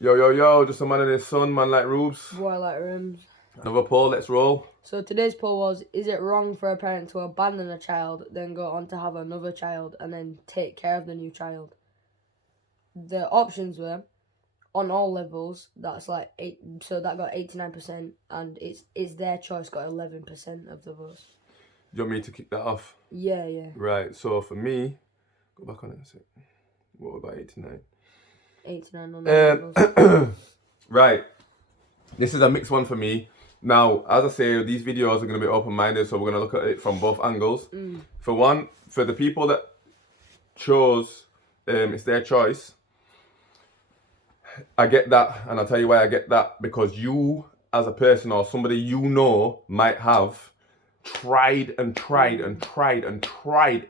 Yo, yo, yo, just a man and his son, man like Rubes. Boy like rims. Another poll, let's roll. So today's poll was, is it wrong for a parent to abandon a child, then go on to have another child, and then take care of the new child? The options were, on all levels, that's like 8, so that got 89%, and it's their choice, got 11% of the votes. Do you want me to kick that off? Yeah. Right, so for me, go back on it a sec. What about 89? 89 on all levels. Right, this is a mixed one for me. Now, as I say, these videos are going to be open-minded, so we're going to look at it from both angles. For one, for the people that chose, it's their choice. I get that, and I'll tell you why I get that. Because you, as a person or somebody you know, might have tried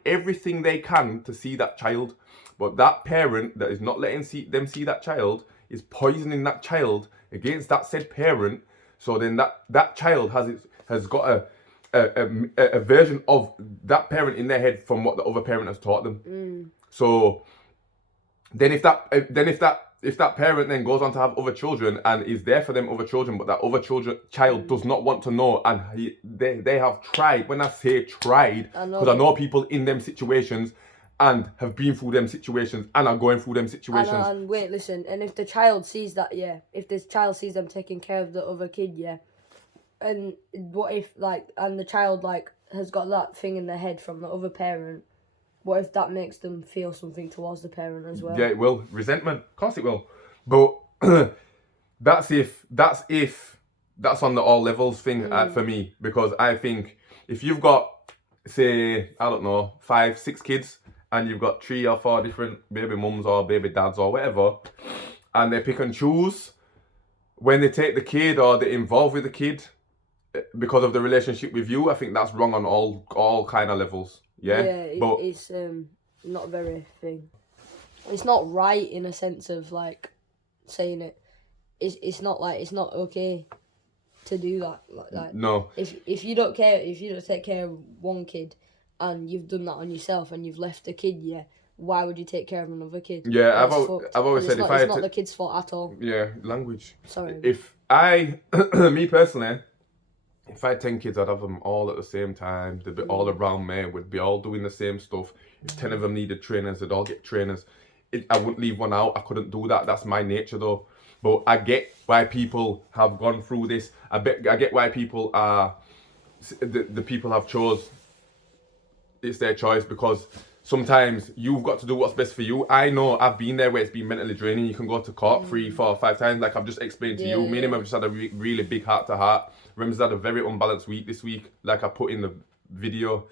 everything they can to see that child. But that parent that is not letting them see that child is poisoning that child against that said parent. So then that child has got a version of that parent in their head from what the other parent has taught them. So then if that parent then goes on to have other children and is there for them other children, but that other child does not want to know, and they have tried. When I say tried, because I know people in them situations and have been through them situations and are going through them situations. And wait, listen, and if the child sees that, if this child sees them taking care of the other kid, and what if, and the child, has got that thing in their head from the other parent, what if that makes them feel something towards the parent as well? Yeah, it will. Resentment. Of course it will. But that's on the all levels thing for me. Because I think if you've got, say, I don't know, 5, 6 kids, and you've got 3 or 4 different baby mums or baby dads or whatever, and they pick and choose when they take the kid or they're involved with the kid because of the relationship with you, I think that's wrong on all kind of levels. But it's not very thing. It's not right in a sense of saying it. It's not okay to do that. No. If you don't take care of one kid, and you've done that on yourself, and you've left the kid, why would you take care of another kid? Yeah, I've always said it's not the kid's fault at all. Yeah, language. Sorry. If I, me personally, if I had 10 kids, I'd have them all at the same time. They'd be all around me. We'd be all doing the same stuff. If 10 of them needed trainers, they'd all get trainers. I wouldn't leave one out. I couldn't do that. That's my nature, though. But I get why people have gone through this. I get why people are. The people have chose. It's their choice, because sometimes you've got to do what's best for you. I know I've been there where it's been mentally draining. You can go to court 3, 4, 5 times, like I've just explained to you. Me and him have just had a really big heart-to-heart. Rem's had a very unbalanced week this week, like I put in the video,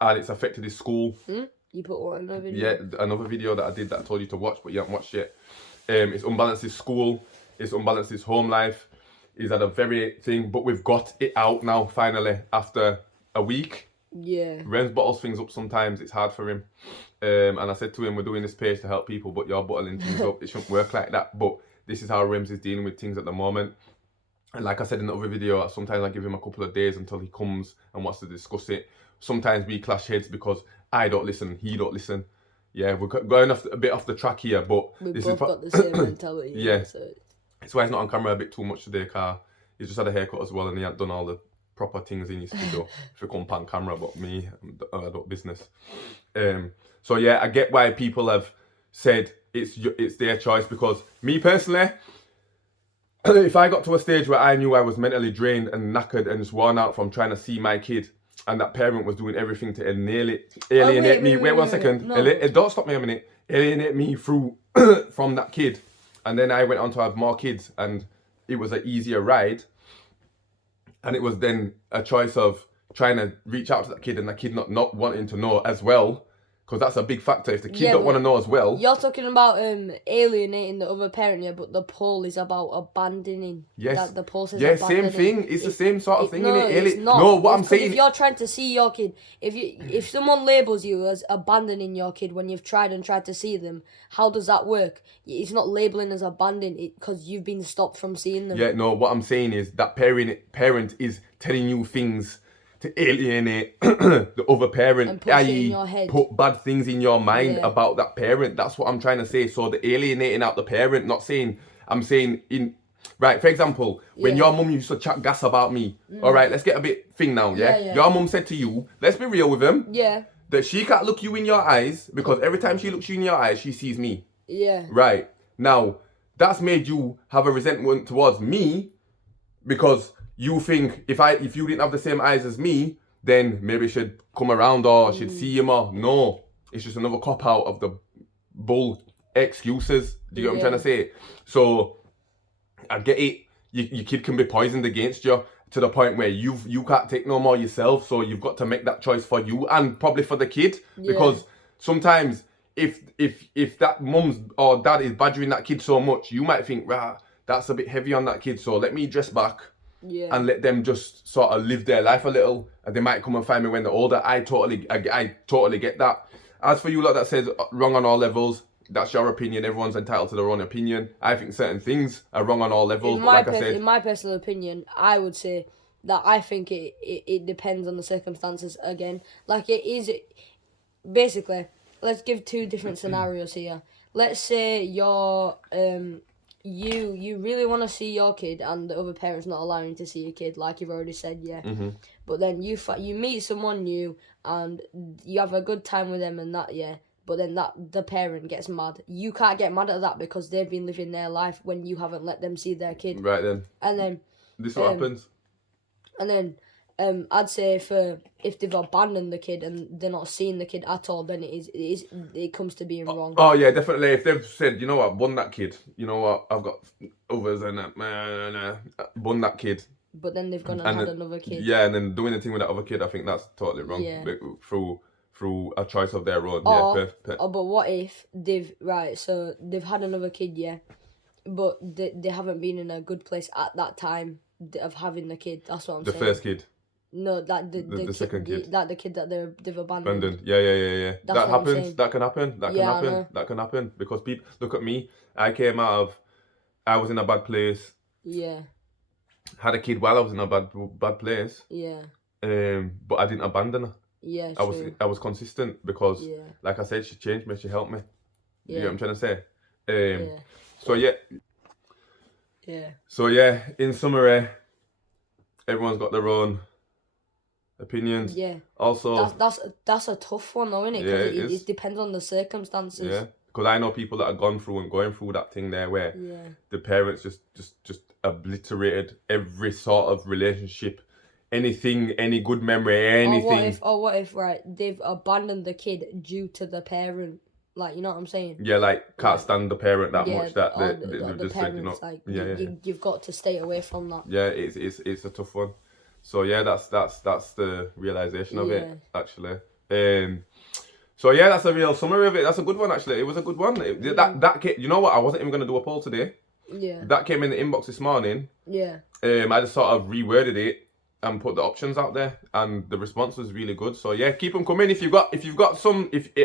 and it's affected his school. You put what in the video? Yeah, another video that I did that I told you to watch, but you haven't watched yet. It's unbalanced his school. It's unbalanced his home life. He's had a very thing, but we've got it out now, finally, after a week. Yeah. Rems bottles things up sometimes. It's hard for him. And I said to him, we're doing this page to help people, but you're bottling things up. It shouldn't work like that. But this is how Rems is dealing with things at the moment. And like I said in the other video, sometimes I give him a couple of days until he comes and wants to discuss it. Sometimes we clash heads because I don't listen, he don't listen. Yeah, we're going a bit off the track here, but we've both got the same mentality. Yeah. So that's why he's not on camera a bit too much today, car. He's just had a haircut as well, and he hadn't done all the proper things he needs to do if we come on camera. But me, I don't business. So yeah, I get why people have said it's their choice, because me personally, if I got to a stage where I knew I was mentally drained and knackered and just worn out from trying to see my kid, and that parent was doing everything to alienate me. Wait 1 second. No. Don't stop me a minute. Alienate me through from that kid, and then I went on to have more kids, and it was an easier ride. And it was then a choice of trying to reach out to that kid, and that kid not wanting to know as well. Because that's a big factor. If the kid don't want to know as well. You're talking about alienating the other parent, but the poll is about abandoning. Yes. The poll says same abandoning. thing. It's the same sort of thing, no, innit? It's not. No, what I'm saying. If you're trying to see your kid, if someone labels you as abandoning your kid when you've tried to see them, how does that work? It's not labeling as abandoning because you've been stopped from seeing them. Yeah, no, what I'm saying is that parent is telling you things to alienate the other parent, i.e. put bad things in your mind about that parent. That's what I'm trying to say. So the alienating out the parent, not saying I'm saying right, for example, when your mum used to chat gas about me, all right, let's get a bit thing now, yeah? Your mum said to you, let's be real with him, that she can't look you in your eyes because every time she looks you in your eyes, she sees me. Yeah. Right. Now, that's made you have a resentment towards me because you think if you didn't have the same eyes as me, then maybe she'd come around or she'd see you more. No, it's just another cop out of the bull excuses. Do you get what I'm trying to say? So I get it. Your kid can be poisoned against you to the point where you can't take no more yourself. So you've got to make that choice for you and probably for the kid because sometimes if that mum's or dad is badgering that kid so much, you might think, rah, that's a bit heavy on that kid. So let me dress back. Yeah. And let them just sort of live their life a little, and they might come and find me when they're older. I totally get that. As for you lot that says wrong on all levels, that's your opinion. Everyone's entitled to their own opinion. I think certain things are wrong on all levels. In my personal opinion, I would say that I think it depends on the circumstances again. Like it is, basically, let's give two different scenarios here. Let's say you're you really want to see your kid and the other parent's not allowing you to see your kid, like you've already said, but then you meet someone new and you have a good time with them and that, but then the parent gets mad. You can't get mad at that because they've been living their life when you haven't let them see their kid. Right then. And then this is what happens. And then I'd say if they've abandoned the kid and they're not seeing the kid at all, then it comes to being wrong. Oh yeah, definitely. If they've said, you know what, bun that kid. You know what, I've got others and bun that kid. But then they've gone and had another kid. Yeah, and then doing the thing with that other kid, I think that's totally wrong. Yeah. Through a choice of their own. But what if they've had another kid, but they haven't been in a good place at that time of having the kid. That's what I'm saying. The first kid. No, that the second kid. The kid that they've abandoned. Yeah. That's that happens. That can happen. That can happen because people look at me. I was in a bad place. Yeah. Had a kid while I was in a bad place. Yeah. But I didn't abandon her. Yeah. I was consistent because, like I said, she changed me. She helped me. You know what I'm trying to say? So yeah. Yeah. So yeah. In summary, everyone's got their own opinions. Yeah. Also, that's a tough one, though, isn't it? Because it depends on the circumstances. Yeah. Because I know people that have gone through and going through that thing there where the parents just obliterated every sort of relationship, anything, any good memory, anything. Or what if right, they've abandoned the kid due to the parent. Like, you know what I'm saying? Yeah, like can't stand the parent that much that the just parents, said, you've got to stay away from that. Yeah, it's a tough one. So yeah, that's the realization of it actually. So yeah, that's a real summary of it. That's a good one actually. It was a good one. That came, you know what? I wasn't even gonna do a poll today. Yeah. That came in the inbox this morning. Yeah. I just sort of reworded it and put the options out there, and the response was really good. So yeah, keep them coming. If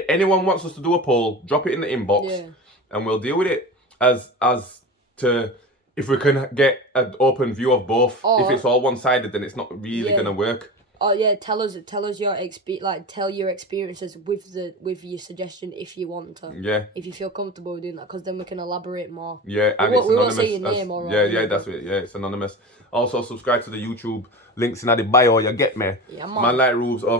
anyone wants us to do a poll, drop it in the inbox, and we'll deal with it as to if we can get an open view of both. If it's all one-sided, then it's not really gonna work. Oh yeah, tell us your tell your experiences with your suggestion if you want to. Yeah. If you feel comfortable doing that, because then we can elaborate more. Yeah, and it's anonymous. We won't say your name or that's it. Yeah, it's anonymous. Also, subscribe to the YouTube links in the bio. You get me? Yeah, man. Man like rules of.